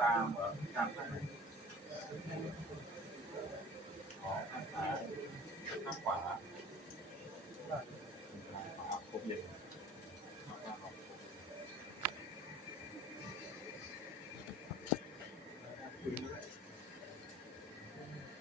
กลางเหรอกลางข้างไหนอ๋อข้างซ้ายข้างขวาข้างขวาครบเย็น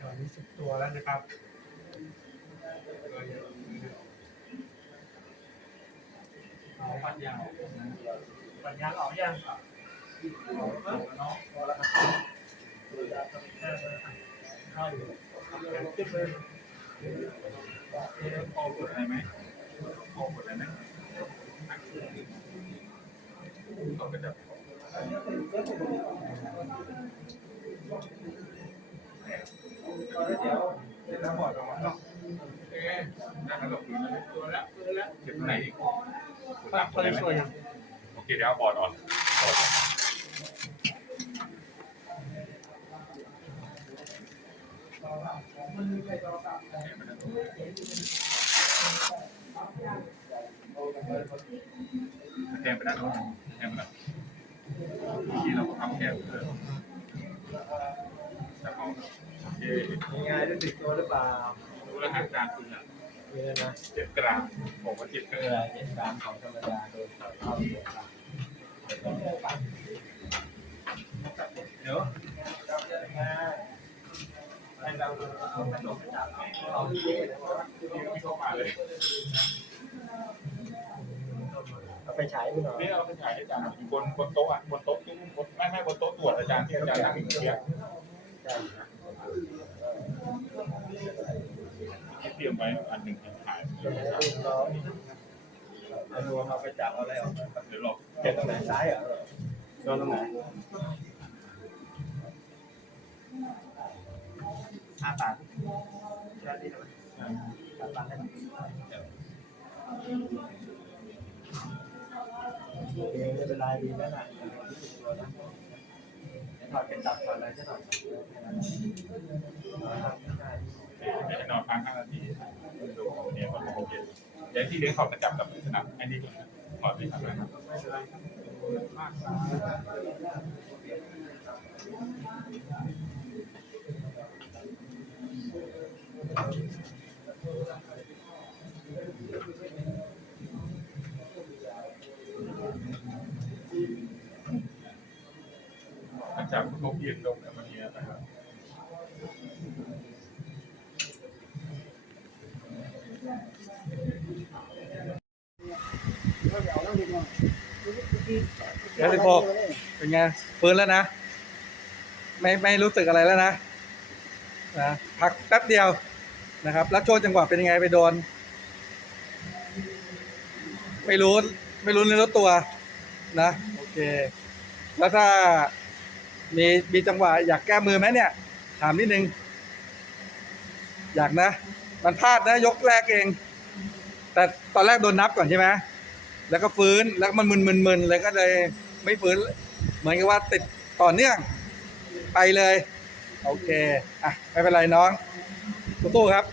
ตอนนี้สิบตัวแล้วนะครับเอาปัญญาปัญญาออกยังน้องพอแล้วครับ เข้าอยู่ขึ้นเลยออกดอะไรไหมออกดอะไรไหมเขาก็จะเดียวเดี๋ยวเราบอดออกมาเนาะเอ๊ะนั่นหลบอยู่นะตัวละตัวละเก็บตรงไหนอีกปากคนสวยโอเคเดี๋ยวเอาบอร์ดออนบอร์ดออน แทงไปได้านโน้นแทงไปได้ที่เราก็ทำแค่เพื่อจะเอาโอเคมีไงได้ติดตัวหรือเปล่ารู้แล้วหางจานคุณอะมีแล้วนะเจ็ดกรัมบอกว่าเจ็ดกรัมเห็นตามของธรรมดาโดนต่อเข้าเดี๋ยวเดี๋ยวเราจะงาน เอาไปฉายไปหน่อยนี่เราไปถ่ายให้อาจารย์อยู่บนบนโต๊ะอะบนโต๊ะที่บนไม่ไม่บนโต๊ะตรวจอาจารย์ที่อาจารย์นั่งอยู่เมื่อกี้ใช่ที่เตรียมไว้อันหนึ่งถ่ายก็ให้ลูกน้องเอารวมเอาไปจับเอาอะไรออกเดี๋ยวหลอกเก็บตรงไหนซ้ายเหรอโดนตรงไหน ห้าบาทแค่นี้ทำไมห้าบาทได้ไหมโอเคไม่เป็นไรดีแล้วนะถอดเป็นตับถอดอะไรจะถอดให้นอนพักห้านาทีดูเนี่ยมันโอเคเดี๋ยวที่เลี้ยงเขาจะจับกับสนับอันนี้ก่อนนะถอดไปทำอะไรครับไม่เป็นไรมาก อาจารย์เขาเพียนลงในวันนี้นะครับเดี๋ยวสิบหกเป็นไงฟื้นแล้วนะ ไม่ไม่รู้สึกอะไรแล้วนะนะพักแป๊บเดียว นะครับแล้วโชว์จังหวะเป็นยังไงไปโดน ไม่รู้ไม่รู้เนื้อรู้ตัวนะ โอเค แล้วถ้ามีมีจังหวะอยากแก้มือไหมเนี่ย ถามนิดนึง อยากนะ มันพลาดนะ ยกแรกเอง แต่ตอนแรกโดนนับก่อนใช่ไหมแล้วก็ฟื้นแล้วมันมึนๆๆเลยก็เลยไม่ฟื้น เหมือนกับว่าติดต่อเนื่อง ไปเลย โอเค อะ ไม่เป็นไรน้อง สู้ๆครับ